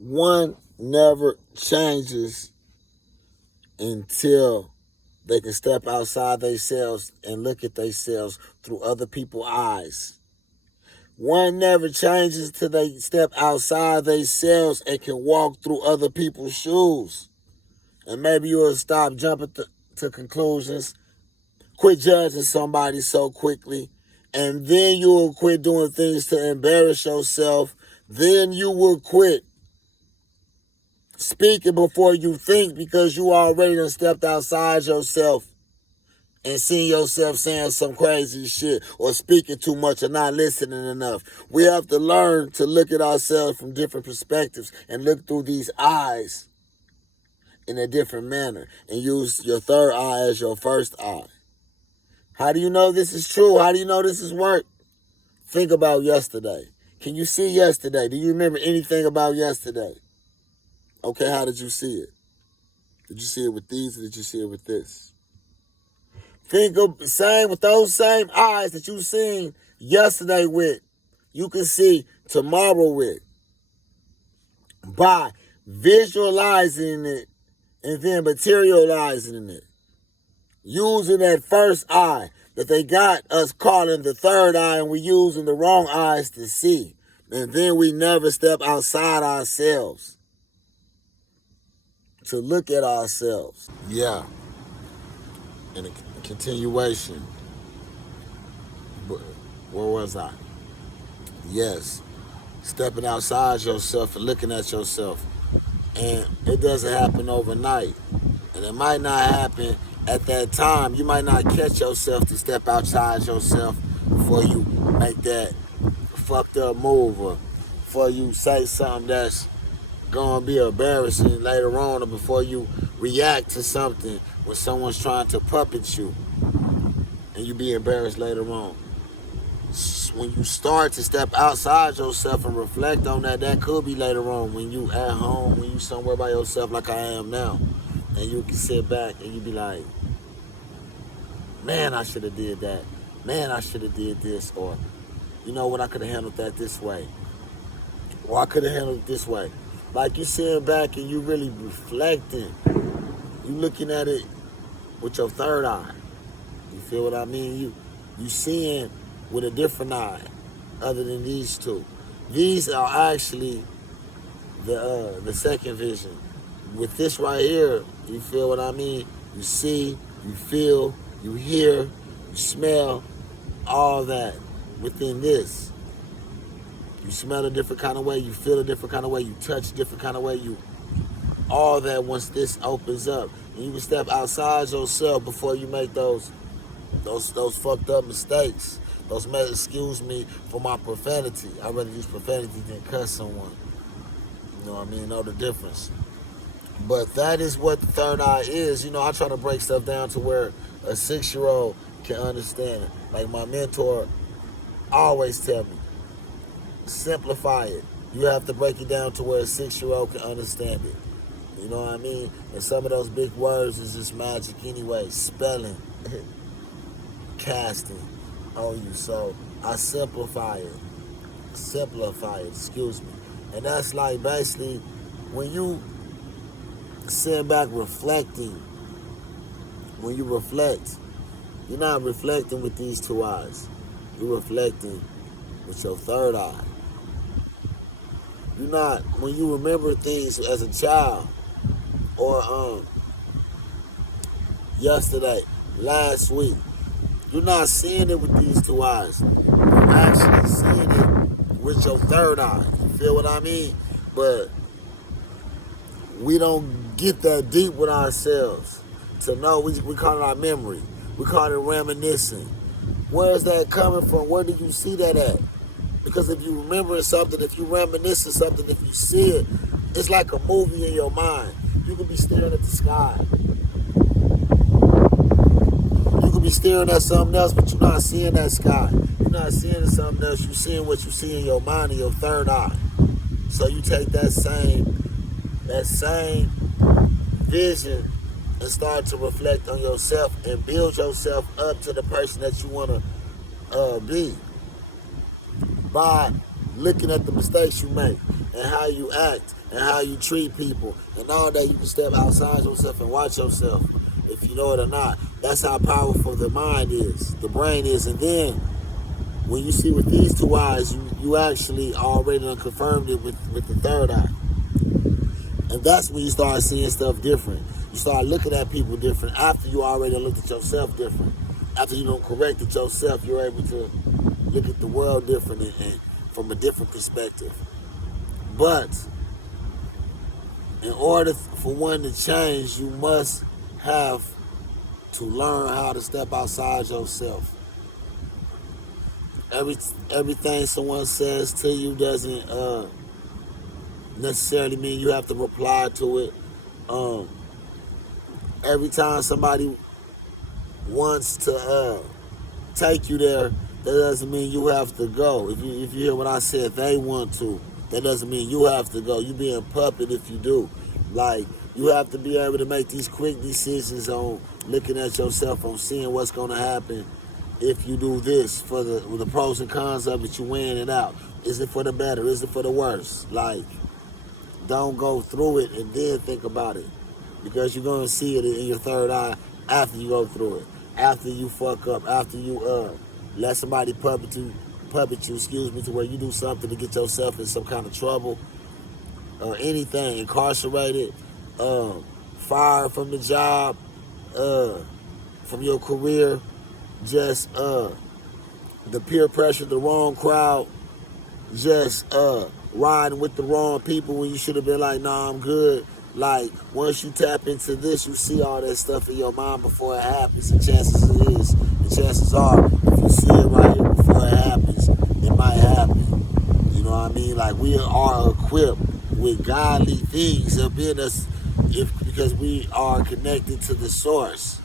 One never changes until they can step outside themselves and look at themselves through other people's eyes. One never changes till they step outside themselves and can walk through other people's shoes. And maybe you'll stop jumping to conclusions, quit judging somebody so quickly, and then you will quit doing things to embarrass yourself. Then you will quit speaking before you think, because you already done stepped outside yourself and seen yourself saying some crazy shit or speaking too much or not listening enough. We have to learn to look at ourselves from different perspectives and look through these eyes in a different manner and use your third eye as your first eye. How do you know this is true? How do you know this is work? Think about yesterday. Can you see yesterday? Do you remember anything about yesterday? Okay, how did you see it? Did you see it with these or did you see it with this? Think of the same with those same eyes that you seen yesterday with, you can see tomorrow with. By visualizing it and then materializing it. Using that first eye that they got us calling the third eye, and we're using the wrong eyes to see. And then we never step outside ourselves to look at ourselves. Yeah. In a continuation. Where was I? Yes. Stepping outside yourself and looking at yourself. And it doesn't happen overnight. And it might not happen at that time. You might not catch yourself to step outside yourself before you make that fucked up move, or before you say something that's gonna be embarrassing later on, or before you react to something when someone's trying to puppet you and you be embarrassed later on. When you start to step outside yourself and reflect on that, that could be later on when you at home, when you somewhere by yourself like I am now, and you can sit back and you be like, man, I should have did that. Man, I should have did this. Or, you know what, I could have handled that this way. Or I could have handled it this way. Like you sitting back and you really reflecting. You looking at it with your third eye. You feel what I mean? You seeing with a different eye other than these two. These are actually the second vision. With this right here, you feel what I mean? You see, you feel, you hear, you smell, all that within this. You smell a different kind of way, you feel a different kind of way, you touch a different kind of way, all that once this opens up. And you can step outside yourself before you make those fucked up mistakes. Excuse me for my profanity. I'd rather use profanity than cuss someone. You know what I mean? Know the difference. But that is what the third eye is. You know, I try to break stuff down to where a 6-year-old can understand it. Like my mentor always tell me, simplify it. You have to break it down to where a 6-year-old can understand it. You know what I mean? And some of those big words is just magic anyway. Spelling, casting. So I simplify it, excuse me. And that's like basically when you sit back reflecting, when you reflect, you're not reflecting with these two eyes. You're reflecting with your third eye. You're not, when you remember things as a child, or yesterday, last week, you're not seeing it with these two eyes. You're actually seeing it with your third eye. You feel what I mean? But we don't get that deep with ourselves to know. We call it our memory. We call it reminiscing. Where is that coming from? Where do you see that at? Because if you remember something, if you reminiscing something, if you see it, it's like a movie in your mind. You could be staring at the sky. You could be staring at something else, but you're not seeing that sky. You're not seeing something else. You're seeing what you see in your mind, in your third eye. So you take that same vision and start to reflect on yourself and build yourself up to the person that you want to be by looking at the mistakes you make and how you act and how you treat people. And all that, you can step outside yourself and watch yourself, if you know it or not. That's how powerful the mind is, the brain is. And then when you see with these two eyes, you actually already done confirmed it with the third eye. And that's when you start seeing stuff different. You start looking at people different after you already looked at yourself different. After you don't correct it yourself, you're able to look at the world different and from a different perspective. But in order for one to change, you must have to learn how to step outside yourself. Everything someone says to you doesn't necessarily mean you have to reply to it. Every time somebody wants to take you there, that doesn't mean you have to go. If you hear what I said, they want to. That doesn't mean you have to go. You being a puppet if you do. Like, you have to be able to make these quick decisions on looking at yourself, on seeing what's going to happen if you do this, for the pros and cons of it. You weighing it out. Is it for the better? Is it for the worse? Like, don't go through it and then think about it, because you're going to see it in your third eye after you go through it, after you fuck up, after you let somebody puppet you, to where you do something to get yourself in some kind of trouble or anything, incarcerated, fired from the job, from your career, just the peer pressure, the wrong crowd, just riding with the wrong people when you should have been like, nah, I'm good. Like, once you tap into this, you see all that stuff in your mind before it happens. And chances are, if you see it right here before it happens, it might happen. You know what I mean? Like, we are equipped with godly things up in us because we are connected to the source.